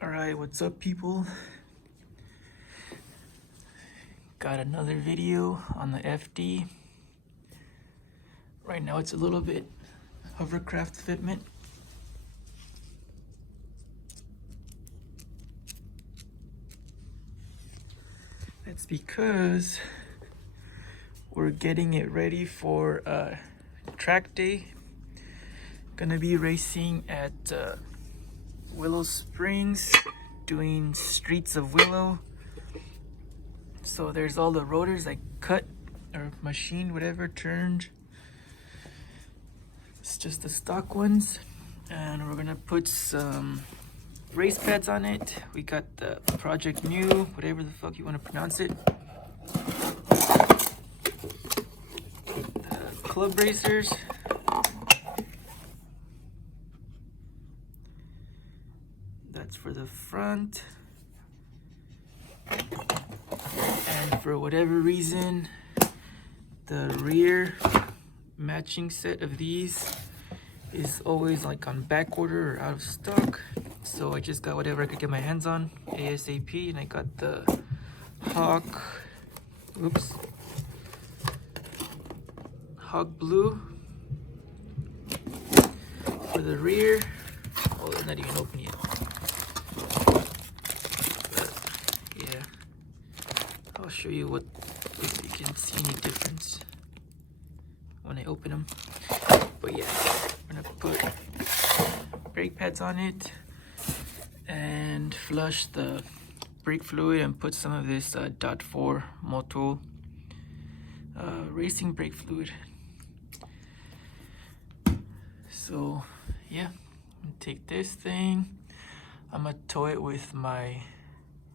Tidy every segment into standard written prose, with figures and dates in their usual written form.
Alright, what's up people? Got another video on the FD. Right now it's a little bit hovercraft fitment. That's because we're getting it ready for track day. Gonna be racing at Willow Springs, doing Streets of Willow. So there's all the rotors I cut or machined, whatever, turned. It's just the stock ones, and we're gonna put some race pads on it. We got the Project New, whatever the fuck you want to pronounce it. The club racers. That's for the front. And for whatever reason, the rear matching set of these is always like on back order or out of stock. So I just got whatever I could get my hands on ASAP, and I got the Hawk Blue for the rear. Oh, it's not even open yet. But yeah, I'll show you what, if you can see any difference when I open them. But yeah, I'm gonna put brake pads on it and flush the brake fluid and put some of this .4 Motul racing brake fluid. So yeah, I'm gonna take this thing. I'm gonna tow it with my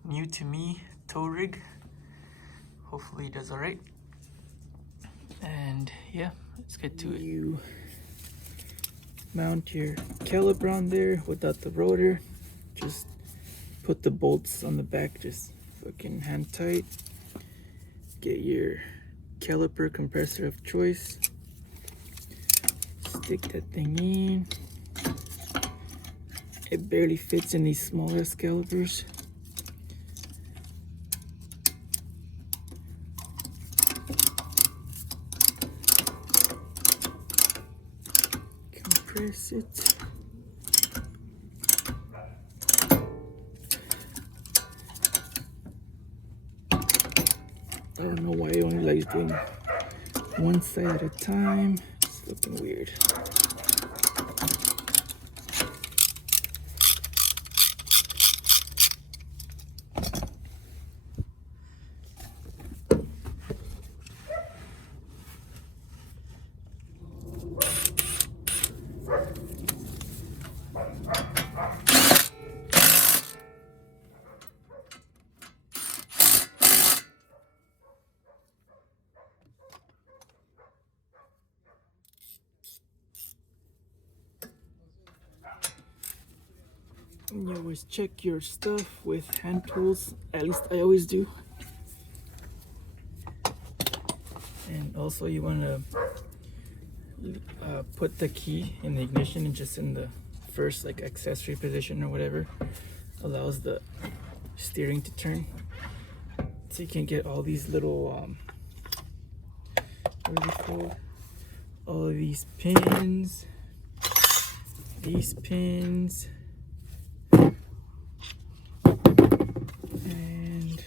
new to me tow rig. Hopefully it does all right. And yeah, let's get to it. You mount your caliper on there without the rotor. Just put the bolts on the back, just fucking hand tight. Get your caliper compressor of choice. Stick that thing in. It barely fits in these small ass calipers. Compress it. I don't know why it only likes doing one side at a time. It's looking weird. You always check your stuff with hand tools, at least I always do. And also you want to put the key in the ignition and just in the first like accessory position or whatever, allows the steering to turn. So you can get all these little what are they called? All of these pins, and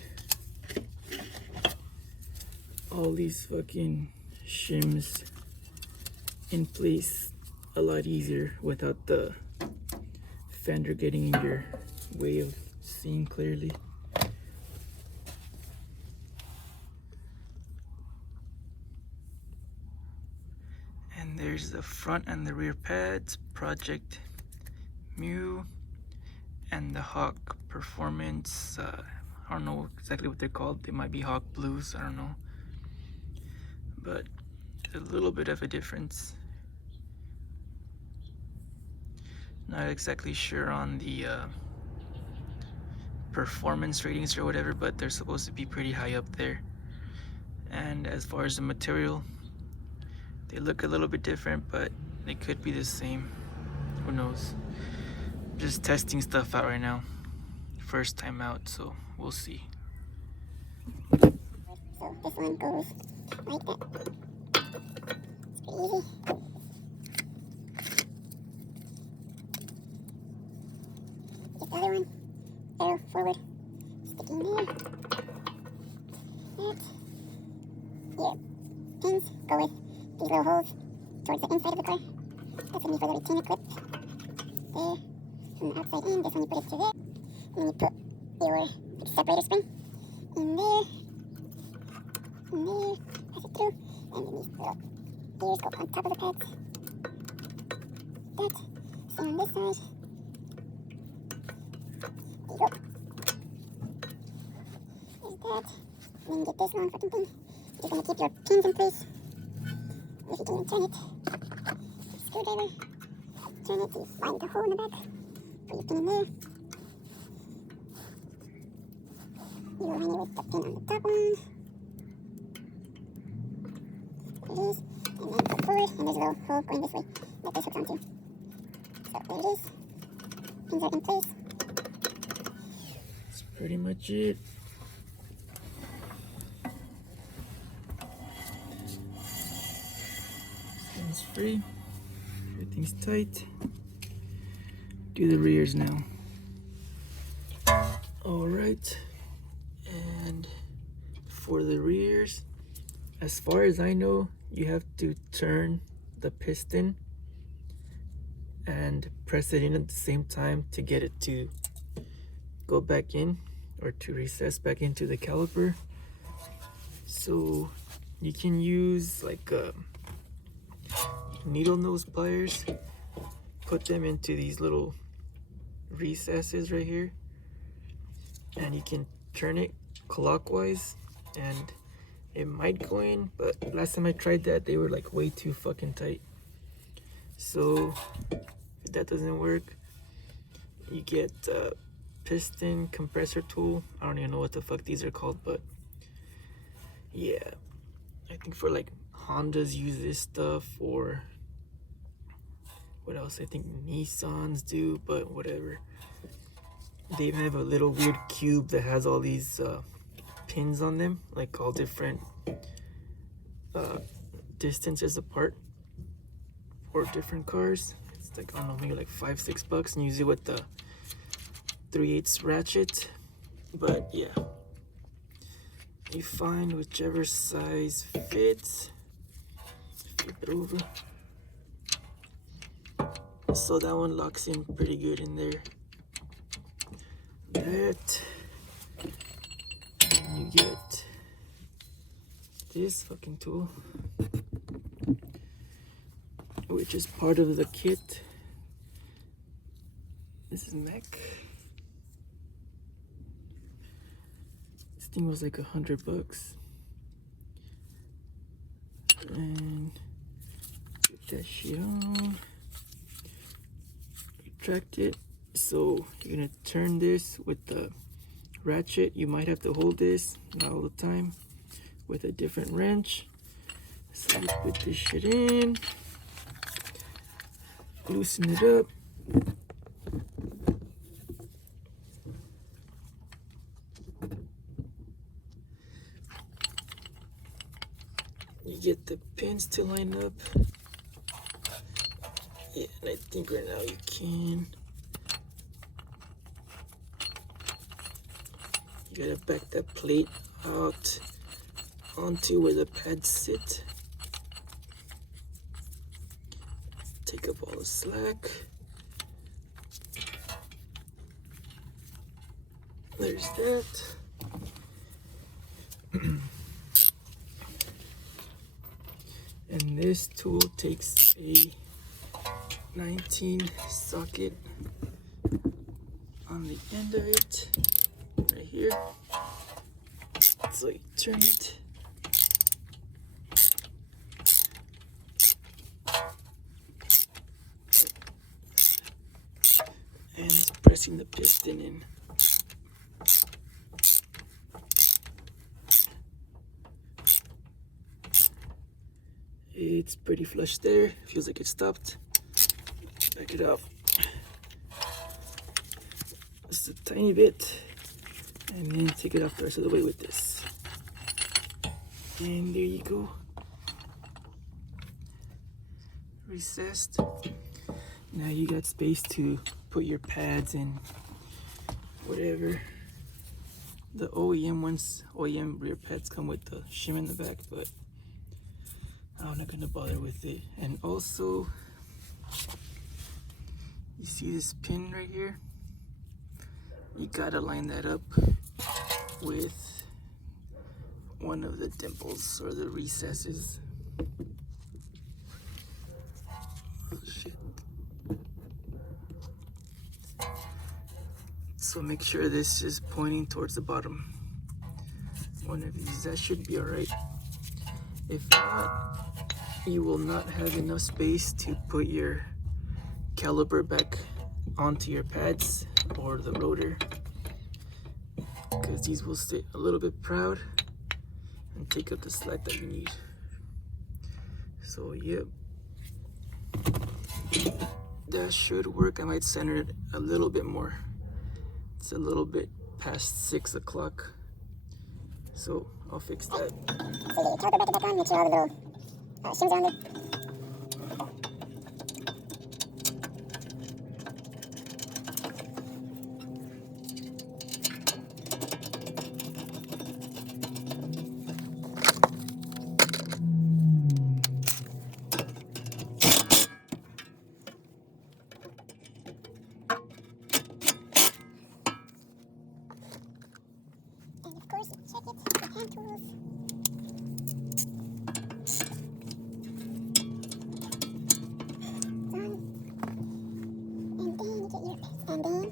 all these fucking shims in place a lot easier without the fender getting in your way of seeing clearly. And there's the front and the rear pads, Project Mu, and the Hawk Performance. I don't know exactly what they're called. They might be Hawk Blues, I don't know. But a little bit of a difference. Not exactly sure on the performance ratings or whatever, but they're supposed to be pretty high up there. And as far as the material, they look a little bit different, but they could be the same. Who knows? Just testing stuff out right now. first time out, so we'll see. So this one goes like that. It's pretty easy. Get the other one, arrow forward, sticking there. That. Your pins go with these little holes towards the inside of the car. That's going to be for the retainer clip. There. From the outside in, this one you put it through there. And then you put your separator spring in there. In there. Pass it through. And then these little gears go on top of the pads. That. Same on this side. There you go. There's that. And then you get this long fucking thing. You're going to keep your pins in place. If you can turn it. Screwdriver. Turn it till you find the hole in the back. Put your pin in there. You line it with the pin on the top one. There it is. And then go forward. And there's a little hole going this way that this hooks onto. So there it is. Pins are in place. That's pretty much it. It's free. Everything's tight. Do the rears now. All right. And for the rears, as far as I know, you have to turn the piston and press it in at the same time to get it to go back in or to recess back into the caliper. So you can use like needle nose pliers, put them into these little recesses right here, and you can turn it clockwise and it might go in, but last time I tried that they were like way too fucking tight. So if that doesn't work, you get a piston compressor tool. I don't even know what the fuck these are called, but yeah, I think for like Hondas use this stuff, or what else? I think Nissans do, but whatever. They have a little weird cube that has all these pins on them, like all different distances apart for different cars. It's like, I don't know, maybe like $5-6, and use it with the 3/8 ratchet. But yeah, you find whichever size fits, flip it over. So that one locks in pretty good in there. That, and you get this fucking tool, which is part of the kit. This is Mac. This thing was like $100, and put that shit on. Retract it. So you're gonna turn this with the ratchet. You might have to hold this, not all the time, with a different wrench. So you put this shit in, loosen it up. You get the pins to line up. Yeah, and I think right now you can. You gotta back that plate out onto where the pads sit. Take up all the slack. There's that. And this tool takes a 19 socket on the end of it, right here. So you turn it. And it's pressing the piston in. It's pretty flush there. Feels like it stopped. Back it up. Just a tiny bit. And then take it off the rest of the way with this. And there you go. Recessed. Now you got space to put your pads and whatever. The OEM rear pads come with the shim in the back, but I'm not gonna bother with it. And also, you see this pin right here? You gotta line that up with one of the dimples or the recesses. Oh shit. So make sure this is pointing towards the bottom. One of these, that should be alright. If not, you will not have enough space to put your caliper back onto your pads or the rotor, because these will sit a little bit proud and take up the slack that you need. So yep, that should work. I might center it a little bit more. It's a little bit past 6 o'clock, so I'll fix that. So you get your caliper back on, make sure all the little shims are on there. And of course, check it with hand tools. Done. And then you get your pads. And then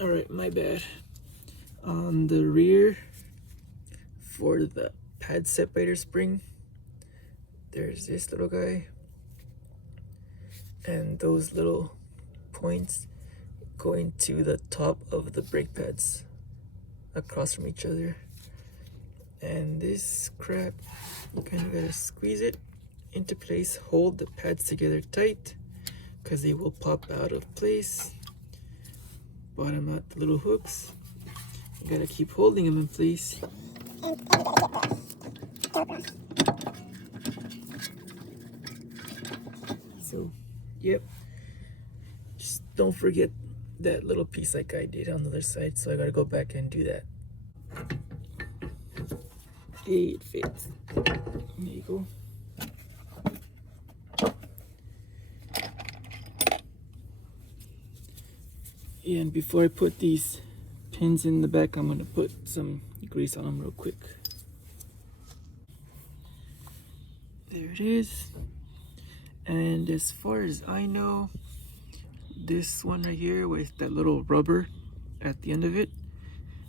Alright, my bad. On the rear, for the pad separator spring, there's this little guy, and those little points go into the top of the brake pads across from each other. And this crap, you kind of gotta squeeze it into place, hold the pads together tight, because they will pop out of place. Bottom out the little hooks. You gotta keep holding them in place. and you gotta get the caliper on. So, yep. Just don't forget that little piece like I did on the other side, so I gotta go back and do that. Hey, it fits. There you go. And before I put these pins in the back, I'm gonna put some grease on them real quick. There it is. And as far as I know, this one right here with that little rubber at the end of it,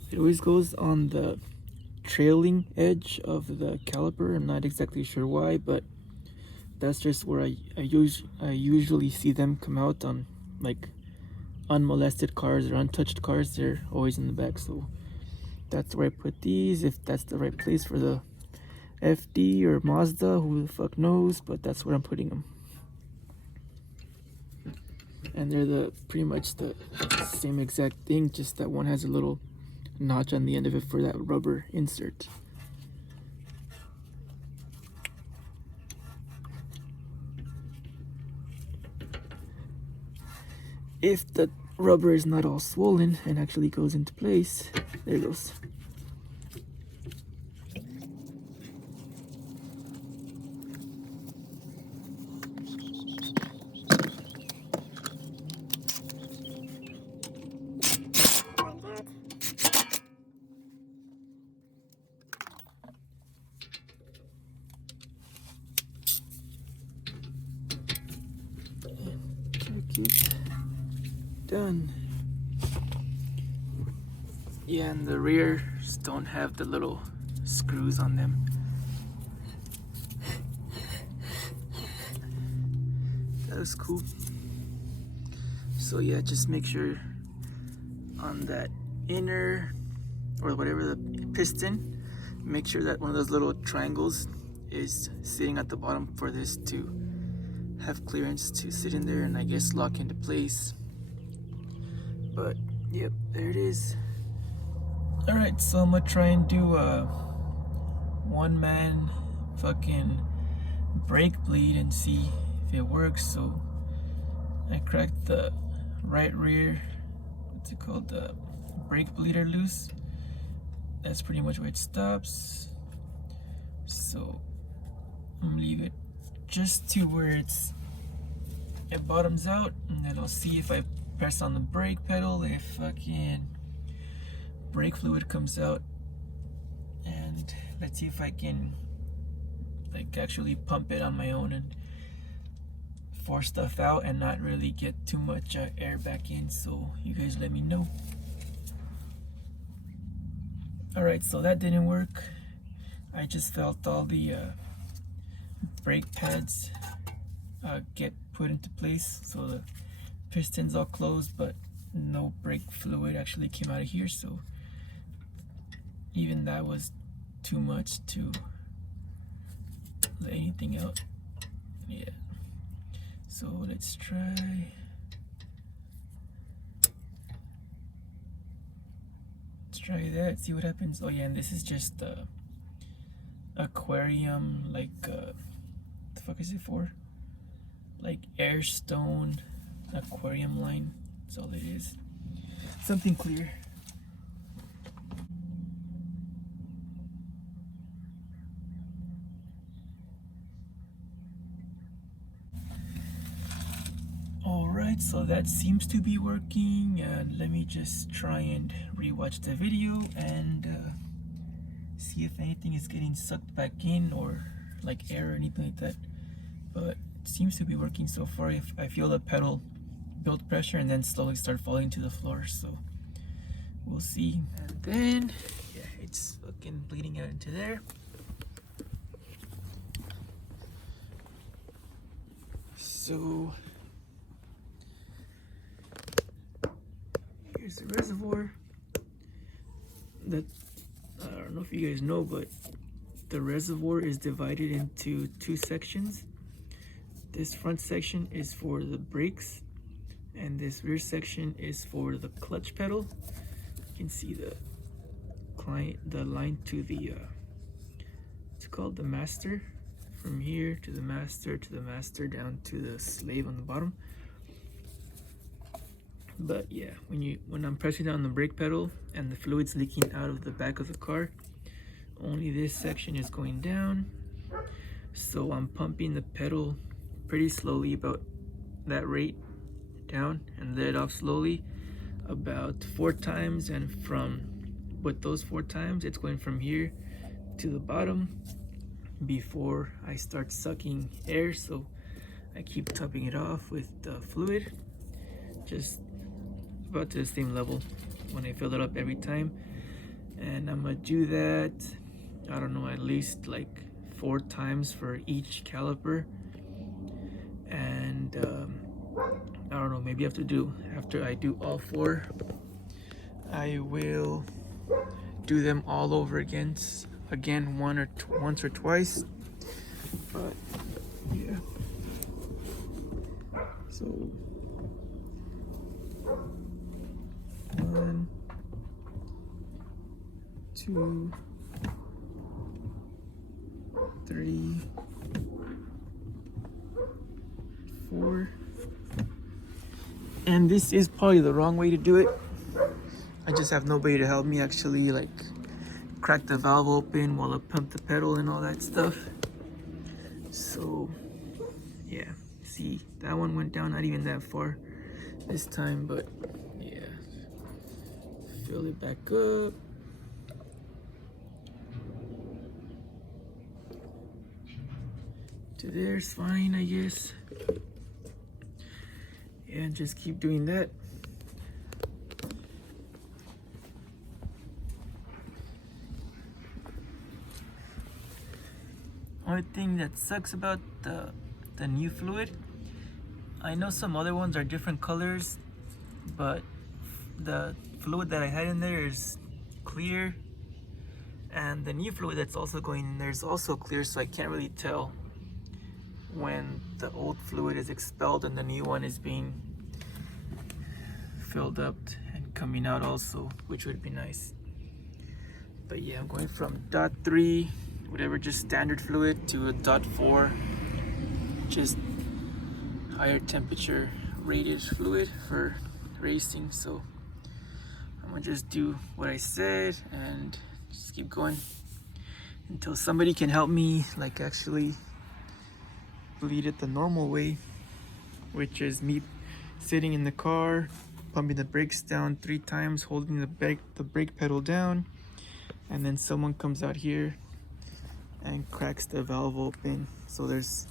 it always goes on the trailing edge of the caliper. I'm not exactly sure why, but that's just where I usually see them come out on, like, unmolested cars or untouched cars. They're always in the back, so that's where I put these. If that's the right place for the FD or Mazda, who the fuck knows, but that's where I'm putting them. And they're pretty much the same exact thing, just that one has a little notch on the end of it for that rubber insert. If the rubber is not all swollen and actually goes into place, there it goes. Check it. Done. Yeah, and the rears don't have the little screws on them. That was cool. So yeah, just make sure on that inner or whatever the piston, make sure that one of those little triangles is sitting at the bottom for this to have clearance to sit in there and I guess lock into place. But yep, there it is. Alright, so I'm gonna try and do a one-man fucking brake bleed and see if it works. So I cracked the right rear, what's it called, the brake bleeder loose. That's pretty much where it stops. So I'm gonna leave it just to where it bottoms out, and then I'll see if I press on the brake pedal if fucking brake fluid comes out, and let's see if I can like actually pump it on my own and force stuff out and not really get too much air back in. So you guys let me know. Alright, so that didn't work. I just felt all the brake pads get put into place, so the piston's all closed, but no brake fluid actually came out of here. So even that was too much to let anything out. Yeah. So let's try. Let's try that. See what happens. Oh yeah, and this is just aquarium, like the fuck is it for? Like air stone aquarium line. That's all it is. Something clear. Alright, so that seems to be working, and let me just try and rewatch the video and see if anything is getting sucked back in or like air or anything like that. But it seems to be working so far. If I feel the pedal build pressure and then slowly start falling to the floor, so we'll see. And then yeah, it's fucking bleeding out into there. So here's the reservoir. That I don't know if you guys know, but the reservoir is divided into two sections. This front section is for the brakes, and this rear section is for the clutch pedal. You can see the line to the it's called the master, from here to the master down to the slave on the bottom. But yeah, when I'm pressing down the brake pedal and the fluid's leaking out of the back of the car, only this section is going down. So I'm pumping the pedal pretty slowly, about that rate down, and let it off slowly about 4 times, and with those 4 times it's going from here to the bottom before I start sucking air. So I keep topping it off with the fluid, just about to the same level when I fill it up every time. And I'm gonna do that, I don't know, at least like 4 times for each caliper. And I don't know, maybe after I do all 4, I will do them all over again once or twice. But yeah, so 1, 2, 3, 4. And this is probably the wrong way to do it. I just have nobody to help me actually like crack the valve open while I pump the pedal and all that stuff. So yeah, see, that one went down not even that far this time, but yeah, fill it back up. To there's fine, I guess. And just keep doing that. Only thing that sucks about the new fluid, I know some other ones are different colors, but the fluid that I had in there is clear, And the new fluid that's also going in there is also clear, so I can't really tell when the old fluid is expelled and the new one is being filled up and coming out also, which would be nice. But yeah, I'm going from .3, whatever, just standard fluid, to a .4, just higher temperature rated fluid for racing. So I'm gonna just do what I said and just keep going until somebody can help me, like actually bleed it the normal way, which is me sitting in the car, pumping the brakes down 3 times, holding the brake pedal down, and then someone comes out here and cracks the valve open, so there's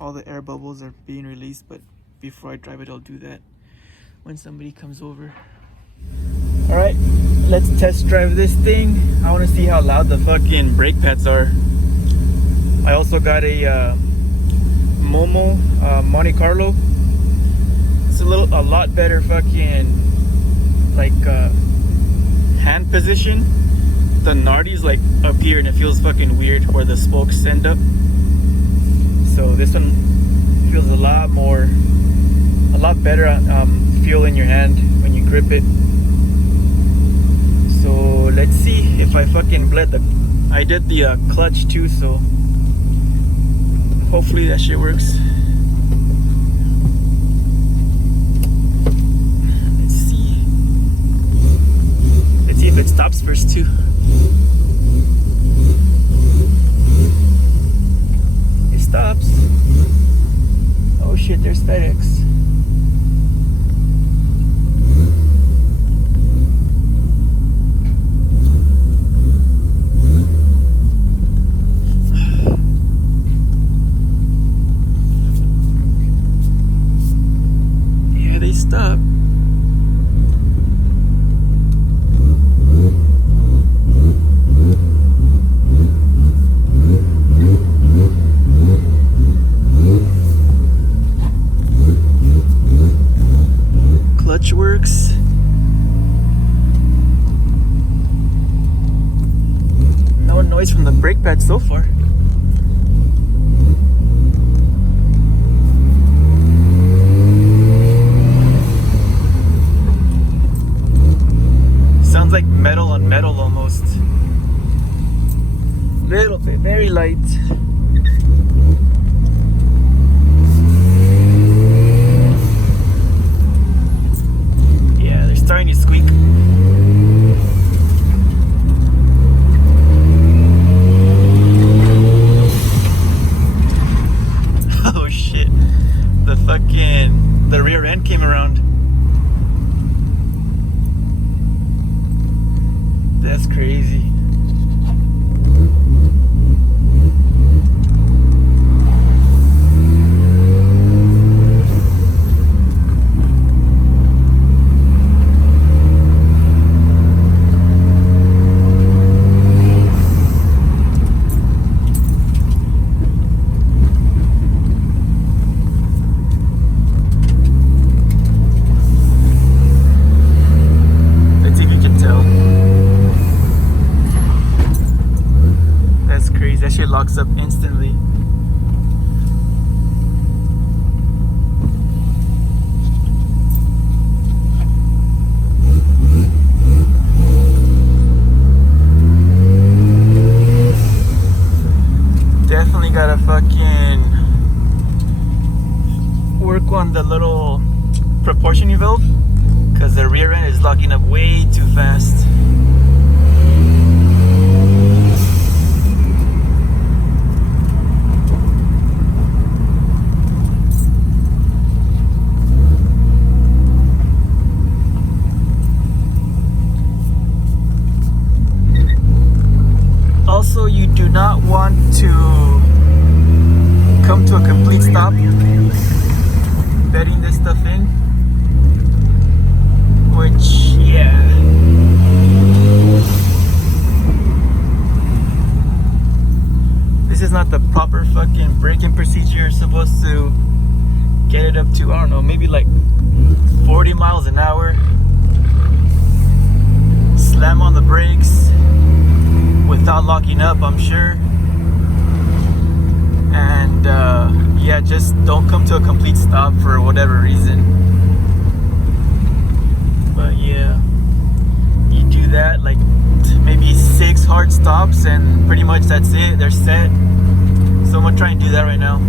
all the air bubbles are being released. But before I drive it, I'll do that when somebody comes over. All right, let's test drive this thing. I want to see how loud the fucking brake pads are. I also got a Momo Monte Carlo. It's a lot better fucking like hand position. The Nardi's like up here and it feels fucking weird where the spokes end up. So this one feels a lot better feel in your hand when you grip it. So let's see if I fucking bled I did the clutch too, so hopefully that shit works. Let's see if it stops first too. It stops. Oh shit, there's FedEx. Yeah, they stop. Clutch works. No noise from the brake pad so far. Sounds like metal on metal almost. Little bit, very light. Starting to squeak. Oh shit. The rear end came around. That's crazy. That shit locks up instantly. Definitely gotta fucking work on the little proportioning valve, because the rear end is locking up way too fast. Also, you do not want to come to a complete stop bedding this stuff in, which, yeah, this is not the proper fucking braking procedure. You're supposed to get it up to, I don't know, maybe like 40 miles an hour, slam on the brakes, without locking up, I'm sure. And yeah, just don't come to a complete stop for whatever reason. But yeah, you do that like maybe 6 hard stops and pretty much that's it. They're set. So I'm gonna try and do that right now.